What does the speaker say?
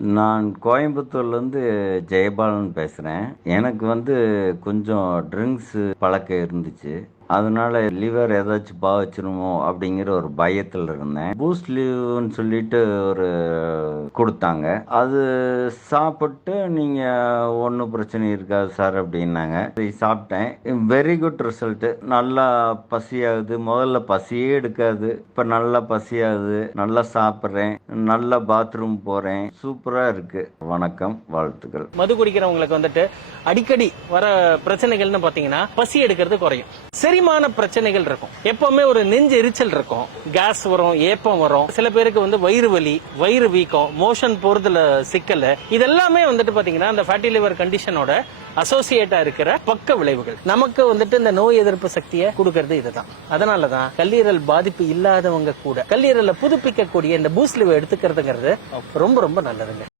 நான் கோயம்புத்தூர்லேருந்து ஜெயபாலன் பேசுகிறேன். எனக்கு கொஞ்சம் ட்ரிங்க்ஸு பழக்கம் இருந்துச்சு. அதனால லிவர் ஏதாச்சும் பாதிச்சிருமோ அப்படிங்கிற ஒரு பயத்தில் இருந்தேன். பூஸ்ட் லிவ்னு சொல்லிட்டு ஒரு கொடுத்தாங்க. அது சாப்பிட்டு நீங்கள் ஒன்றும் பிரச்சனை இருக்காது சார் அப்படின்னாங்க. அதை சாப்பிட்டேன். Very good result. நல்லா பசியாகுது. முதல்ல பசியே எடுக்காது. இப்போ நல்லா பசியாகுது. நல்லா சாப்பிட்றேன். நல்லா பாத்ரூம் போகிறேன். சூப்பராக இருக்கு. வணக்கம், வாழ்த்துக்கள். மது குடிக்கிறவங்களுக்கு அடிக்கடி வர பிரச்சனைகள்னு பாத்தீங்கன்னா பசி எடுக்கிறது குறையும், செரிமான பிரச்சனைகள் இருக்கும், எப்பவுமே ஒரு நெஞ்சு எரிச்சல் இருக்கும், கேஸ் வரும், ஏப்பம் வரும், சில பேருக்கு வயிறு வலி, வயிறு வீக்கம், மோஷன் போறதுல சிக்கல், இதெல்லாமே பாத்தீங்கன்னா அந்த ஃபேட்டி லிவர் கண்டிஷனோட அசோசியேட்டா இருக்கிற பக்க விளைவுகள். நமக்கு இந்த நோய் எதிர்ப்பு சக்தியை கொடுக்கறது இதுதான். அதனாலதான் கல்லீரல் பாதிப்பு இல்லாதவங்க கூட கல்லீரலை புதுப்பிக்கக்கூடிய இந்த பூஸ்ட் லிவர் எடுத்துக்கிறதுங்கிறது ரொம்ப ரொம்ப நல்லதுங்க.